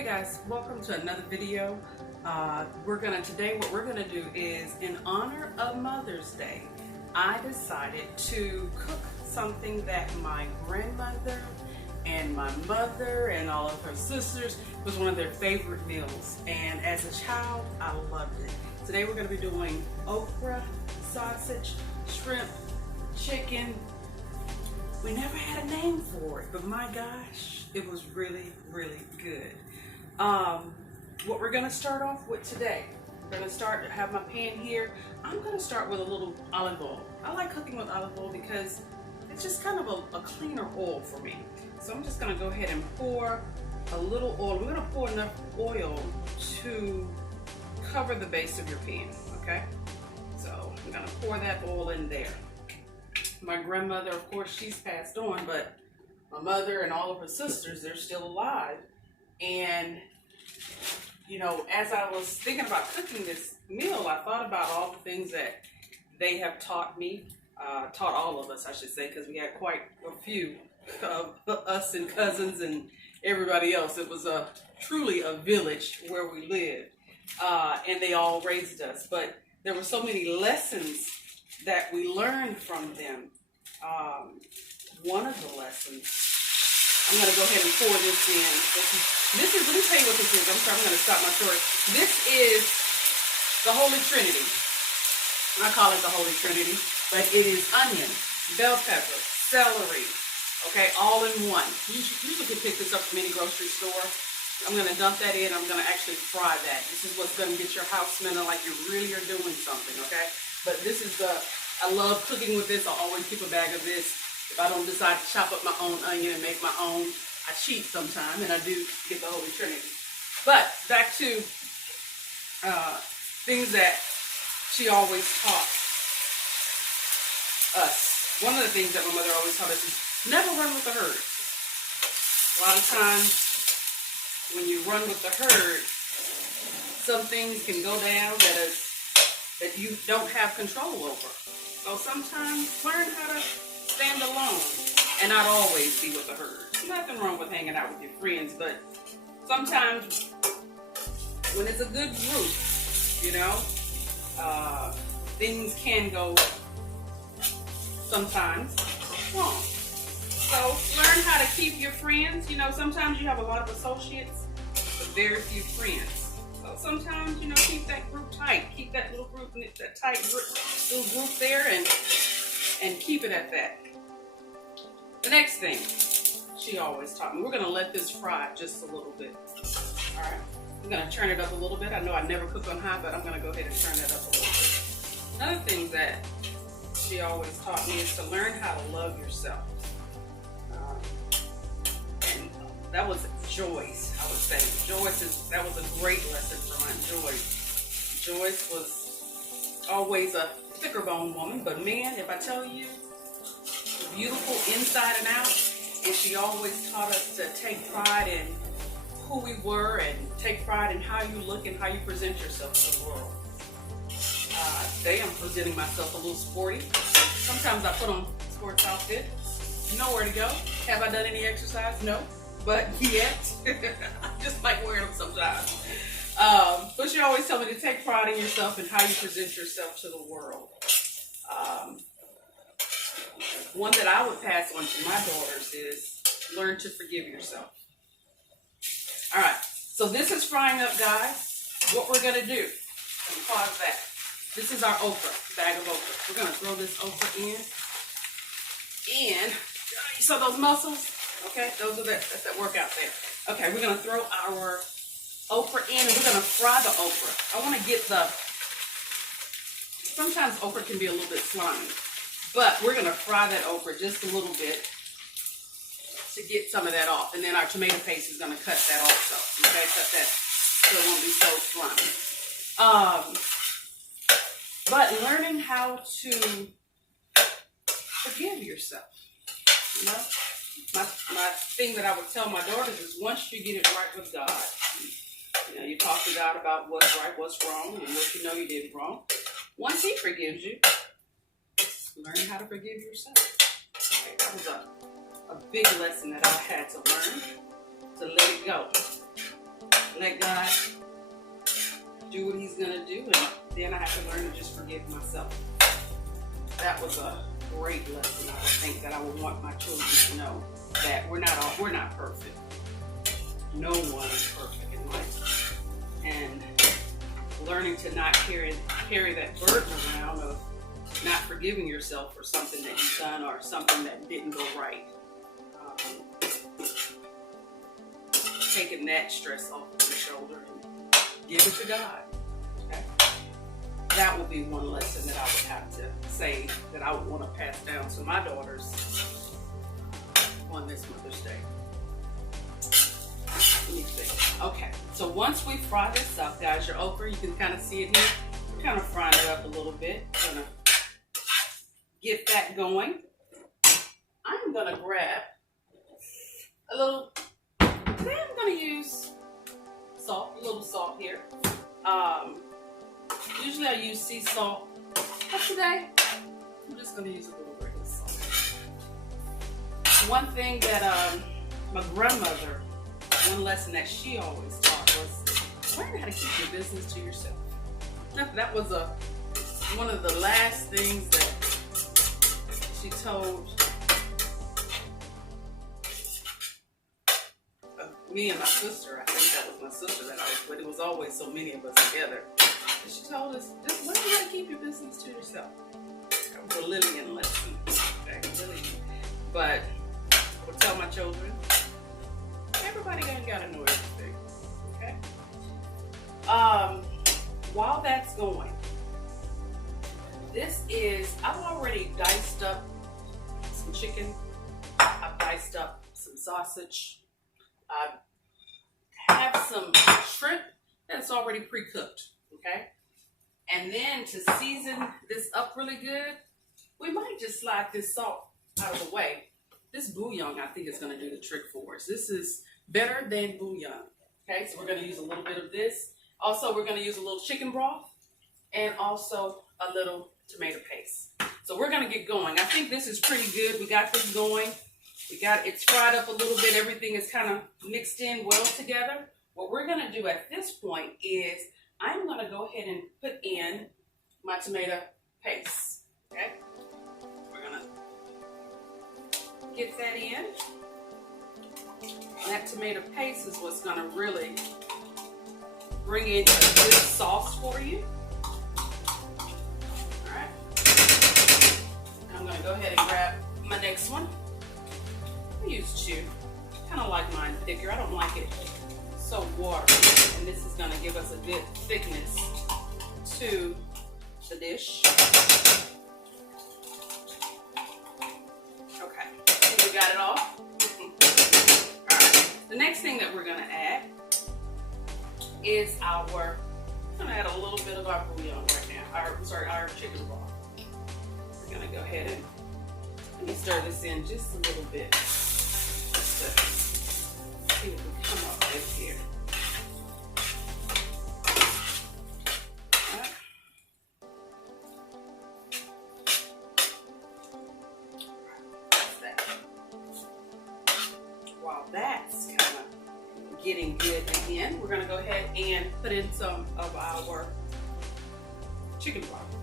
Hey guys, welcome to another video. Today what we're gonna do is, in honor of Mother's Day, I decided to cook something that my grandmother and my mother and all of her sisters was one of their favorite meals. And as a child, I loved it. Today we're gonna be doing okra, sausage, shrimp, chicken. We never had a name for it, but my gosh, it was really, really good. What we're gonna start off with today, we're gonna have my pan here. I'm gonna start with a little olive oil. I like cooking with olive oil because it's just kind of a cleaner oil for me. So I'm just gonna go ahead and pour a little oil. We're gonna pour enough oil to cover the base of your pan, okay? So I'm gonna pour that oil in there. My grandmother, of course, she's passed on, but my mother and all of her sisters, they're still alive. And, you know, as I was thinking about cooking this meal, I thought about all the things that they have taught me, taught all of us, I should say, because we had quite a few of us and cousins and everybody else. It was truly a village where we lived, and they all raised us. But there were so many lessons that we learned from them. One of the lessons, I'm going to go ahead and pour this in. Let me tell you what this is. I'm sorry, I'm going to stop my story. This is the Holy Trinity. I call it the Holy Trinity, but it is onion, bell pepper, celery, okay, all in one. You usually can pick this up from any grocery store. I'm going to dump that in. I'm going to actually fry that. This is what's going to get your house smelling like you really are doing something, okay? But this is I love cooking with this. I always keep a bag of this. If I don't decide to chop up my own onion and make my own, I cheat sometimes, and I do get the Holy Trinity. But back to things that she always taught us. One of the things that my mother always taught us is never run with the herd. A lot of times when you run with the herd, some things can go down that you don't have control over. So sometimes learn how to stand alone and not always be with the herd. Nothing wrong with hanging out with your friends, but sometimes when it's a good group, you know, things can go sometimes wrong. So learn how to keep your friends. You know, sometimes you have a lot of associates, but very few friends. So sometimes, you know, keep that group tight. Keep that little group, that tight little group there, and keep it at that. The next thing she always taught me, we're going to let this fry just a little bit. All right, I'm going to turn it up a little bit. I know I never cook on high, but I'm going to go ahead and turn that up a little bit. Another thing that she always taught me is to learn how to love yourself. And that was Joyce, I would say. That was a great lesson for my Joyce. Joyce was always a thicker bone woman, but man, if I tell you, beautiful inside and out, and she always taught us to take pride in who we were and take pride in how you look and how you present yourself to the world. Today I'm presenting myself a little sporty. Sometimes I put on sports outfit, nowhere to go. Have I done any exercise? No, but yet I just like wearing them sometimes. But she always told me to take pride in yourself and how you present yourself to the world. One that I would pass on to my daughters is learn to forgive yourself. All right, so this is frying up, guys. What we're gonna do, pause that. This is our okra, bag of okra. We're gonna throw this okra in. And you saw those muscles? Okay, that's that workout there. Okay, we're gonna throw our okra in, and we're gonna fry the okra. I wanna get sometimes okra can be a little bit slimy. But we're going to fry that okra just a little bit to get some of that off. And then our tomato paste is going to cut that also. Okay, cut that so it won't be so slimy. But learning how to forgive yourself. You know, my thing that I would tell my daughters is once you get it right with God, you know, you talk to God about what's right, what's wrong, and what you know you did wrong. Once He forgives you, learn how to forgive yourself. Okay, that was a big lesson that I had to learn, to let it go. let God do what he's gonna do, and then I have to learn to just forgive myself. That was a great lesson. I think that I would want my children to know that we're not perfect. No one is perfect in life. And learning to not carry that burden around of not forgiving yourself for something that you've done or something that didn't go right. Taking that stress off of your shoulder and give it to God. Okay? That would be one lesson that I would have to say that I would want to pass down to my daughters on this Mother's Day. Let me see. Okay, so once we fry this up, guys, your okra, you can kind of see it here. We're kind of frying it up a little bit. I'm gonna get that going. I'm gonna grab a little. Today I'm gonna use salt, a little salt here. Usually I use sea salt, but today I'm just gonna use a little regular salt. One thing that my grandmother, one lesson that she always taught was learn how to keep your business to yourself. That was one of the last things that she told me and my sister. I think that was my sister that I was, but it was always so many of us together. And she told us, just learn how to keep your business to yourself. That was a Lillian lesson. Okay, Lillian. But I would tell my children, everybody ain't gotta know everything. Okay? While that's going, I've already diced up some chicken. I've diced up some sausage. I have some shrimp that's already pre-cooked, okay? And then to season this up really good, we might just slide this salt out of the way. This bouillon, I think, is going to do the trick for us. This is better than bouillon, okay? So we're going to use a little bit of this. Also, we're going to use a little chicken broth and also a little tomato paste. So we're going to get going. I think this is pretty good. We got this going. It's fried up a little bit. Everything is kind of mixed in well together. What we're going to do at this point is I'm going to go ahead and put in my tomato paste. Okay? We're going to get that in. And that tomato paste is what's going to really bring in a good sauce for you. All right. I'm going to go ahead and grab my next one. I use two. Kind of like mine thicker. I don't like it so watery. And this is going to give us a good thickness to the dish. Okay. I think we got it all. All right. The next thing that we're going to add is I'm going to add a little bit of our bouillon right now. Our chicken broth. We're going to go ahead and let me stir this in just a little bit. See what we come up with here. Right. That's that. While that's kind of getting good again, we're going to go ahead and put in some of our chicken broth.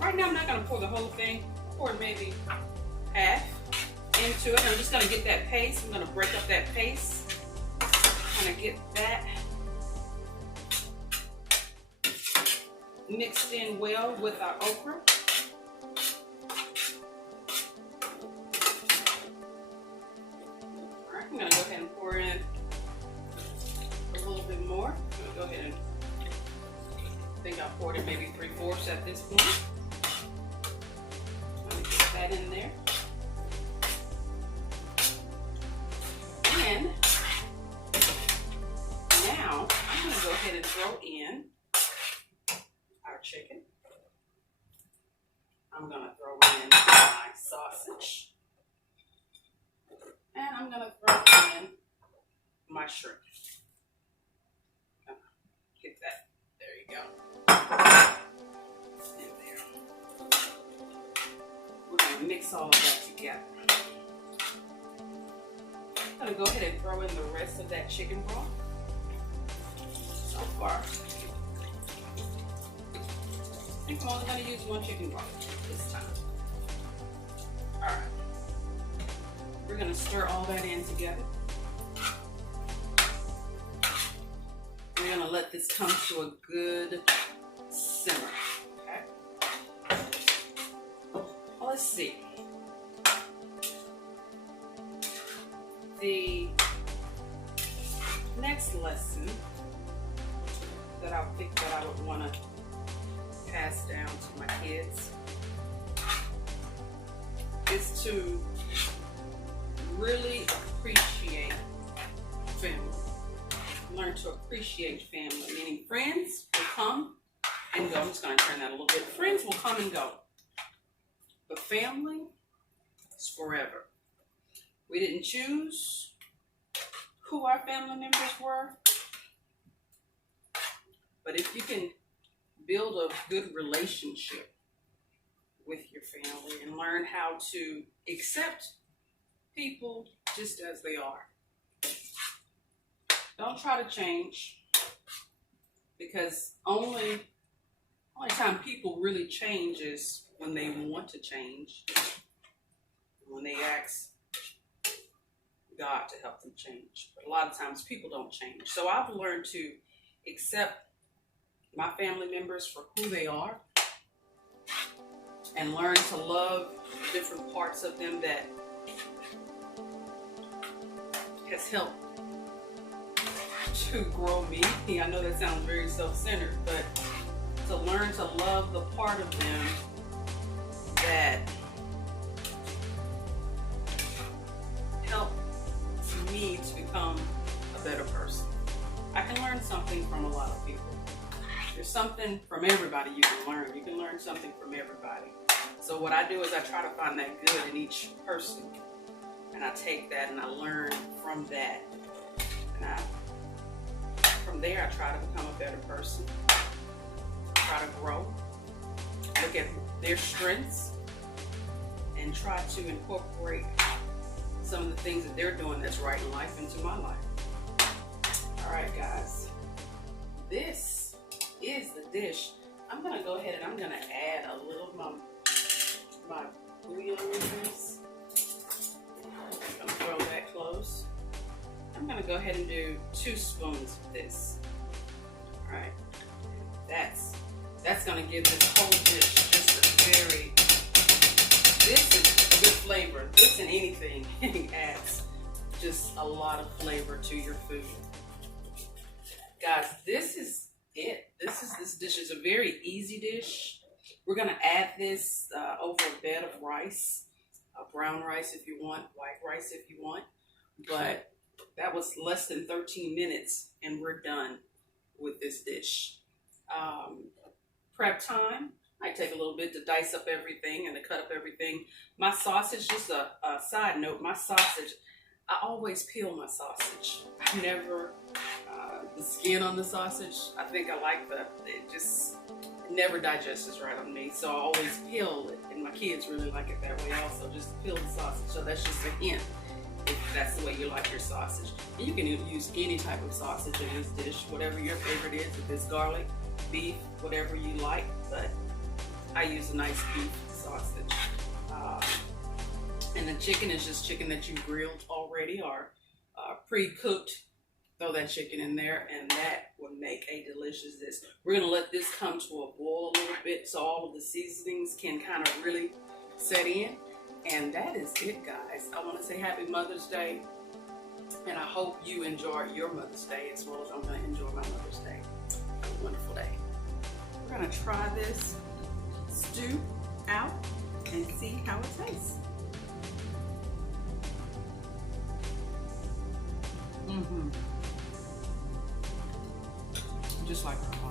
Right now, I'm not going to pour the whole thing. Pour maybe half into it. I'm just going to get that paste. I'm going to break up that paste. Kind of get that mixed in well with our okra. All right, I'm going to go ahead and pour in a little bit more. I'm going to go ahead and I think I poured in maybe 3/4 at this point. I'm going to get that in there. And now I'm going to go ahead and throw in our chicken. I'm going to throw in my sausage. And I'm going to throw in my shrimp. Get that. There you go. In there. We're going to mix all of that together. I'm going to go ahead and throw in the rest of that chicken broth. bar. I think I'm only going to use one chicken bar this time. Alright. We're going to stir all that in together. We're going to let this come to a good simmer. Okay? Well, let's see. The next lesson that I think that I would want to pass down to my kids is to really appreciate family. Learn to appreciate family, meaning friends will come and go. I'm just going to turn that a little bit. Friends will come and go, but family is forever. We didn't choose who our family members were, but if you can build a good relationship with your family and learn how to accept people just as they are. Don't try to change, because only time people really change is when they want to change, when they ask God to help them change. But a lot of times people don't change. So I've learned to accept my family members for who they are and learn to love different parts of them that has helped to grow me. I know that sounds very self-centered, but to learn to love the part of them that helped me to become a better person. I can learn something from a lot of people. There's something from everybody you can learn. You can learn something from everybody. So what I do is I try to find that good in each person. And I take that and I learn from that. And from there, I try to become a better person. Try to grow. Look at their strengths and try to incorporate some of the things that they're doing that's right in life into my life. All right, guys. This is the dish. I'm going to go ahead and I'm going to add a little of my bouillon in this. I'm going to throw that close. I'm going to go ahead and do 2 spoons of this. All right. That's going to give this whole dish just a very, this is a good flavor. This and anything adds just a lot of flavor to your food. Guys, this is it. This dish is a very easy dish. We're going to add this over a bed of rice, brown rice if you want, white rice if you want. But that was less than 13 minutes and we're done with this dish. Prep time, I take a little bit to dice up everything and to cut up everything. My sausage, just a side note, my sausage, I always peel my sausage. I never, the skin on the sausage, I think I like it just never digests right on me. So I always peel it, and my kids really like it that way also, just peel the sausage. So that's just a hint, if that's the way you like your sausage. And you can use any type of sausage in this dish, whatever your favorite is, if it's garlic, beef, whatever you like, but I use a nice beef sausage. And the chicken is just chicken that you grilled already or pre-cooked. Throw that chicken in there and that will make a delicious dish. We're gonna let this come to a boil a little bit so all of the seasonings can kind of really set in. And that is it, guys. I wanna say happy Mother's Day. And I hope you enjoy your Mother's Day as well as I'm gonna enjoy my Mother's Day. Have a wonderful day. We're gonna try this stew out and see how it tastes. Just like her.